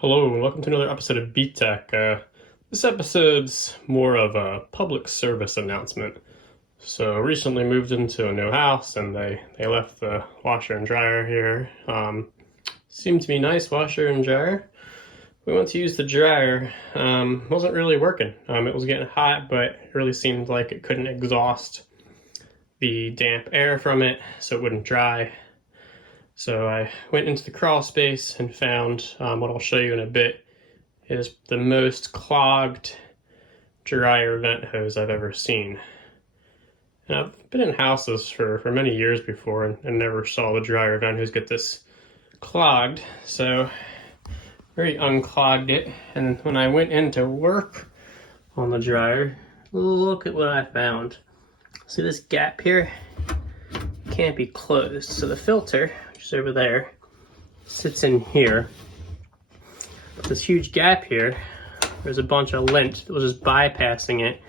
Hello, and welcome to another episode of BTech. This episode's more of a public service announcement. So recently moved into a new house and they left the washer and dryer here. Seemed to be nice washer and dryer. We went to use the dryer. Wasn't really working. It was getting hot, but it really seemed like it couldn't exhaust the damp air from it, so it wouldn't dry. So I went into the crawl space and found what I'll show you in a bit is the most clogged dryer vent hose I've ever seen. And I've been in houses for many years before and never saw the dryer vent hose get this clogged. So I unclogged it, and when I went in to work on the dryer, look at what I found. See this gap here? Can't be closed. So the filter, which is over there, sits in here. This huge gap here, there's a bunch of lint that was just bypassing it,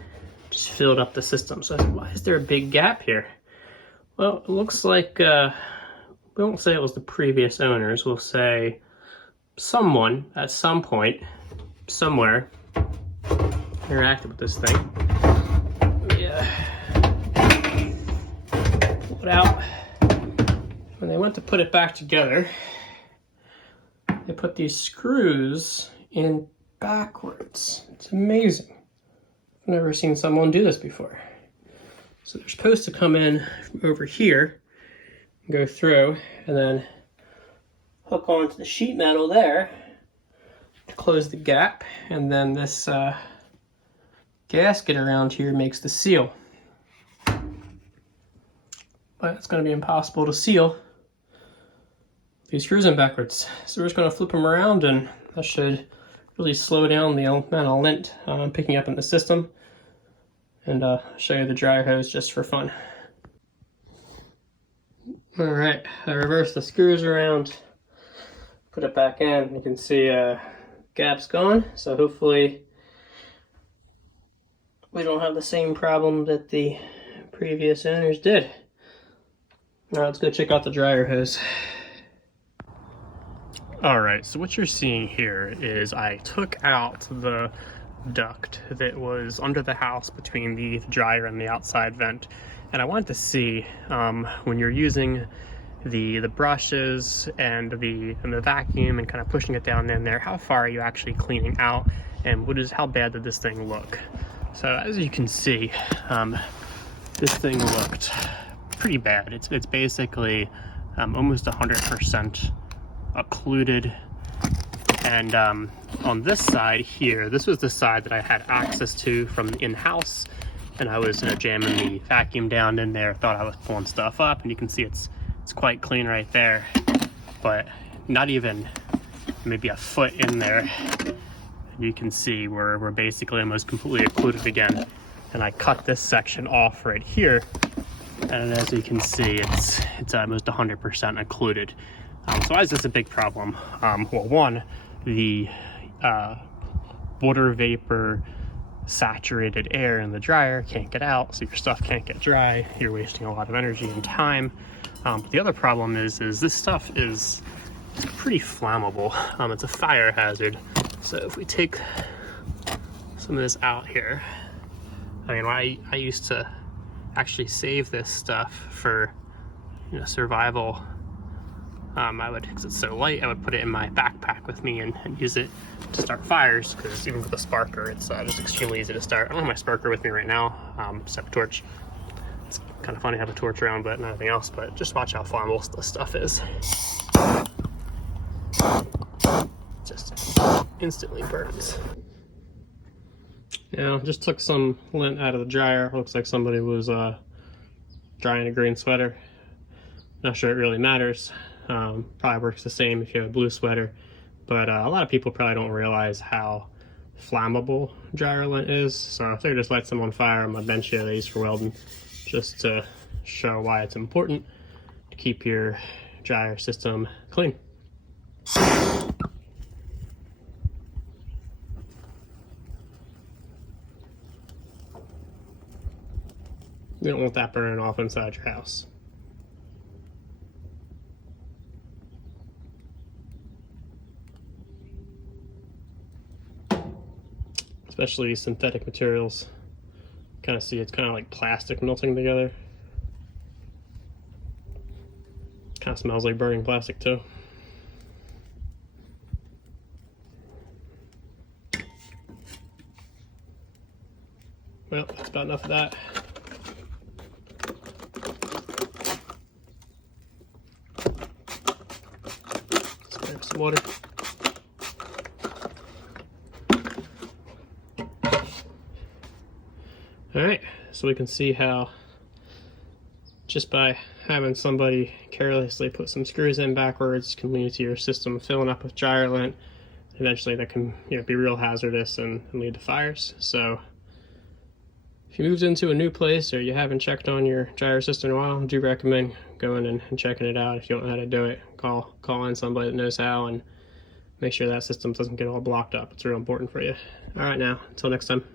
just filled up the system. So I said, why is there a big gap here? Well, it looks like, we won't say it was the previous owners, we'll say someone at some point, somewhere, interacted with this thing. Yeah. Pull it out. When they went to put it back together, they put these screws in backwards. It's amazing. I've never seen someone do this before. So they're supposed to come in from over here, go through, and then hook onto the sheet metal there to close the gap, and then this gasket around here makes the seal. But it's going to be impossible to seal these screws in backwards. So we're just going to flip them around, and that should really slow down the amount of lint picking up in the system, and show you the dryer hose just for fun. Alright, I reversed the screws around, put it back in. You can see gap's gone, so hopefully we don't have the same problem that the previous owners did. Alright, let's go check out the dryer hose. Alright, so what you're seeing here is I took out the duct that was under the house between the dryer and the outside vent, and I wanted to see when you're using the brushes and the vacuum and kind of pushing it down in there, how far are you actually cleaning out, and how bad did this thing look? So as you can see, this thing looked pretty bad. It's basically almost 100% occluded, and on this side here, this was the side that I had access to from the in-house, and I was jamming the vacuum down in there, thought I was pulling stuff up, and you can see it's quite clean right there, but not even maybe a foot in there, you can see we're basically almost completely occluded again. And I cut this section off right here, and as you can see, it's almost 100% occluded. So why is this a big problem? Well, one, the water vapor saturated air in the dryer can't get out, so your stuff can't get dry. You're wasting a lot of energy and time. But the other problem is this stuff is pretty flammable. It's a fire hazard. So if we take some of this out here, I mean, I used to actually save this stuff for survival. Because it's so light, I would put it in my backpack with me and use it to start fires, because even with a sparker, it's just extremely easy to start. I don't have my sparker with me right now, just have a torch. It's kind of funny to have a torch around, but nothing else, but just watch how flammable this stuff is. Just instantly burns. Now, just took some lint out of the dryer. Looks like somebody was drying a green sweater. Not sure it really matters. Probably works the same if you have a blue sweater, but a lot of people probably don't realize how flammable dryer lint is. So if they just light some on fire on my bench here that I use for welding, just to show why it's important to keep your dryer system clean. You don't want that burning off inside your house. especially synthetic materials. Kind of see it's kind of like plastic melting together. Kind of smells like burning plastic too. Well, that's about enough of that. Let's grab some water. Alright, so we can see how just by having somebody carelessly put some screws in backwards can lead to your system filling up with gyre lint. Eventually that can be real hazardous and lead to fires. So if you moved into a new place or you haven't checked on your gyre system in a while, I do recommend going and checking it out. If you don't know how to do it, call in somebody that knows how and make sure that system doesn't get all blocked up. It's real important for you. Alright now, until next time.